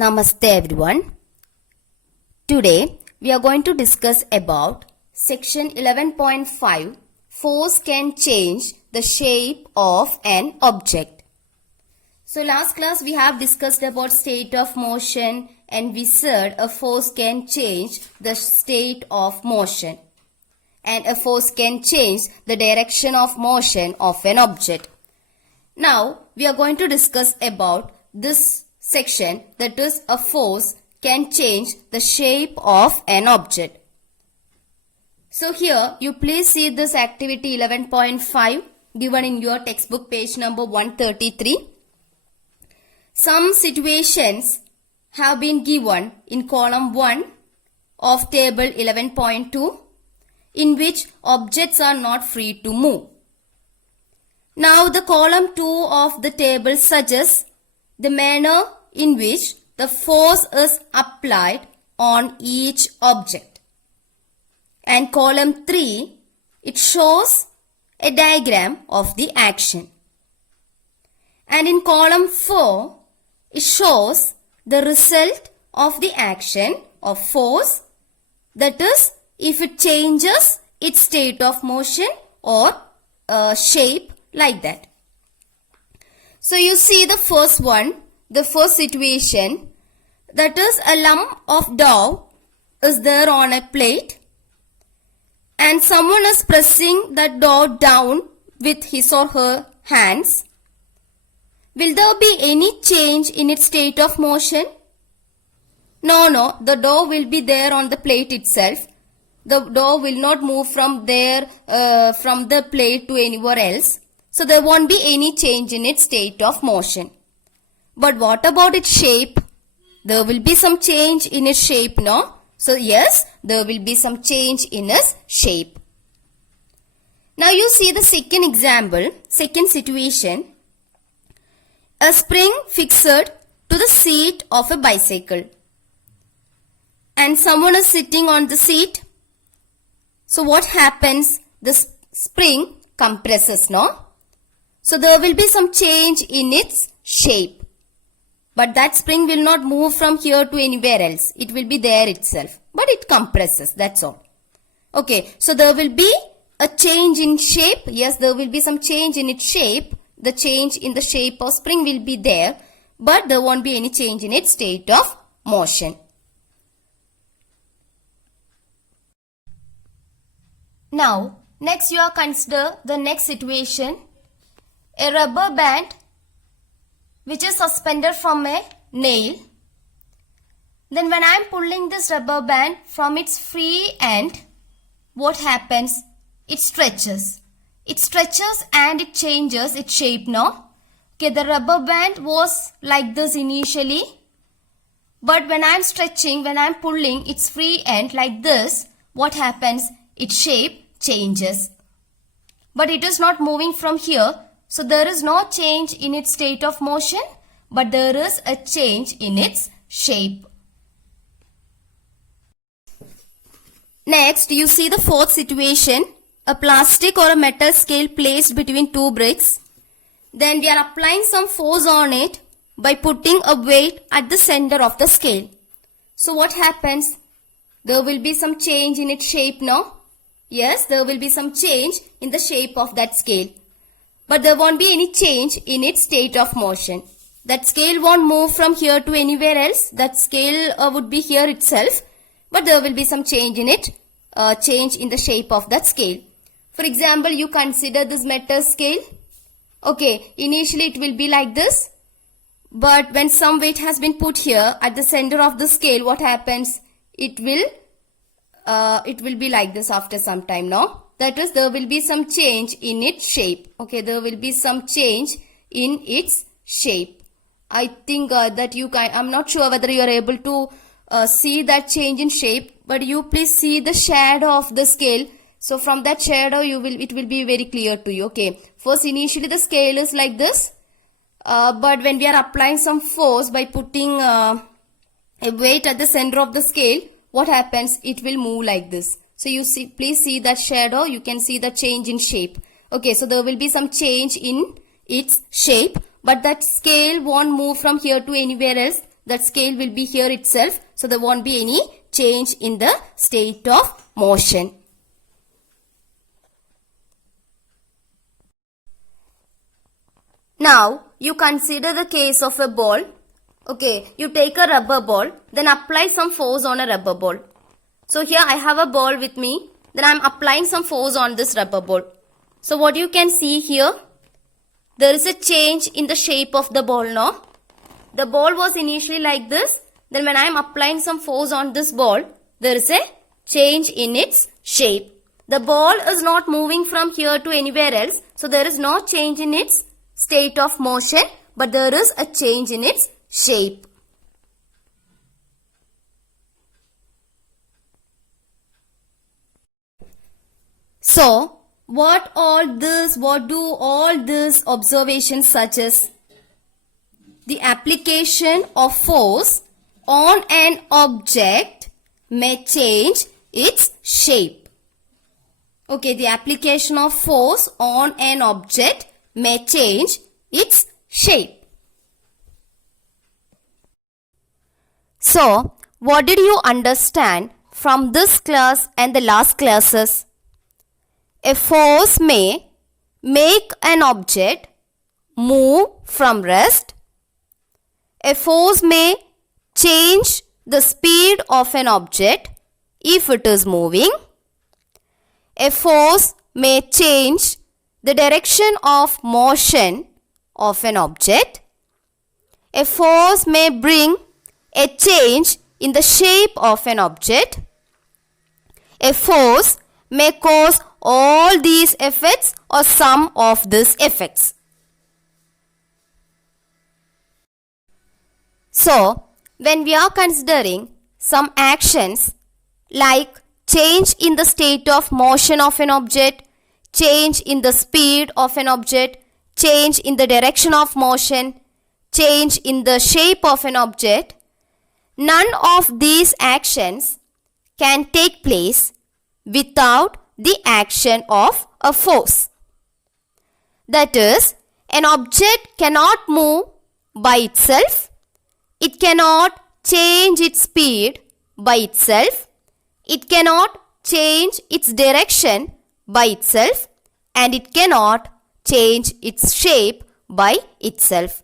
Namaste everyone. Today we are going to discuss about section 11.5. Force can change the shape of an object. So last class we have discussed about state of motion and we said a force can change the state of motion and a force can change the direction of motion of an object. Now we are going to discuss about this section, that is a force can change the shape of an object. So here you please see this activity 11.5 given in your textbook page number 133. Some situations have been given in column 1 of table 11.2 in which objects are not free to move. Now the column 2 of the table suggests the manner in which the force is applied on each object. And column 3, it shows a diagram of the action. And in column 4, it shows the result of the action of force, that is, if it changes its state of motion or shape like that. So you see the first one, the first situation, that is a lump of dough is there on a plate and someone is pressing that dough down with his or her hands. Will there be any change in its state of motion? No, the dough will be there on the plate itself. The dough will not move from there, from the plate to anywhere else. So there won't be any change in its state of motion. But what about its shape? There will be some change in its shape, no? So yes, there will be some change in its shape. Now you see the second example, second situation. A spring fixed to the seat of a bicycle. And someone is sitting on the seat. So what happens? The spring compresses, no? So there will be some change in its shape. But that spring will not move from here to anywhere else. It will be there itself. But it compresses, that's all. Okay, so there will be a change in shape. Yes, there will be some change in its shape. The change in the shape of spring will be there. But there won't be any change in its state of motion. Now, next you are consider the next situation. A rubber band which is suspended from a nail. Then when I am pulling this rubber band from its free end, what happens? It stretches. It stretches and it changes its shape now. Okay, the rubber band was like this initially. But when I am stretching, when I am pulling its free end like this, what happens? Its shape changes. But it is not moving from here. So there is no change in its state of motion, but there is a change in its shape. Next, you see the fourth situation. A plastic or a metal scale placed between two bricks. Then we are applying some force on it by putting a weight at the center of the scale. So what happens? There will be some change in its shape now. Yes, there will be some change in the shape of that scale. But there won't be any change in its state of motion. That scale won't move from here to anywhere else. That scale would be here itself. But there will be some change in it. Change in the shape of that scale. For example, you consider this metal scale. Okay, initially it will be like this. But when some weight has been put here at the center of the scale, what happens? It will be like this after some time now. That is, there will be some change in its shape. Okay, there will be some change in its shape. I think that I'm not sure whether you are able to see that change in shape. But you please see the shadow of the scale. So from that shadow, it will be very clear to you. Okay, first initially the scale is like this. But when we are applying some force by putting a weight at the center of the scale, what happens? It will move like this. So you see, please see that shadow. You can see the change in shape. Okay, so there will be some change in its shape. But that scale won't move from here to anywhere else. that scale will be here itself. So there won't be any change in the state of motion. Now, you consider the case of a ball. Okay, you take a rubber ball, then apply some force on a rubber ball. So here I have a ball with me, then I am applying some force on this rubber ball. So what you can see here, there is a change in the shape of the ball now. The ball was initially like this, then when I am applying some force on this ball, there is a change in its shape. The ball is not moving from here to anywhere else, so there is no change in its state of motion, but there is a change in its shape. So, what do all these observations suggest? The application of force on an object may change its shape. Okay, the application of force on an object may change its shape. So, what did you understand from this class and the last classes? A force may make an object move from rest. A force may change the speed of an object if it is moving. A force may change the direction of motion of an object. A force may bring a change in the shape of an object. A force may cause all these effects or some of these effects. So, when we are considering some actions like change in the state of motion of an object, change in the speed of an object, change in the direction of motion, change in the shape of an object, none of these actions can take place without the action of a force. That is, an object cannot move by itself, it cannot change its speed by itself, it cannot change its direction by itself, and it cannot change its shape by itself.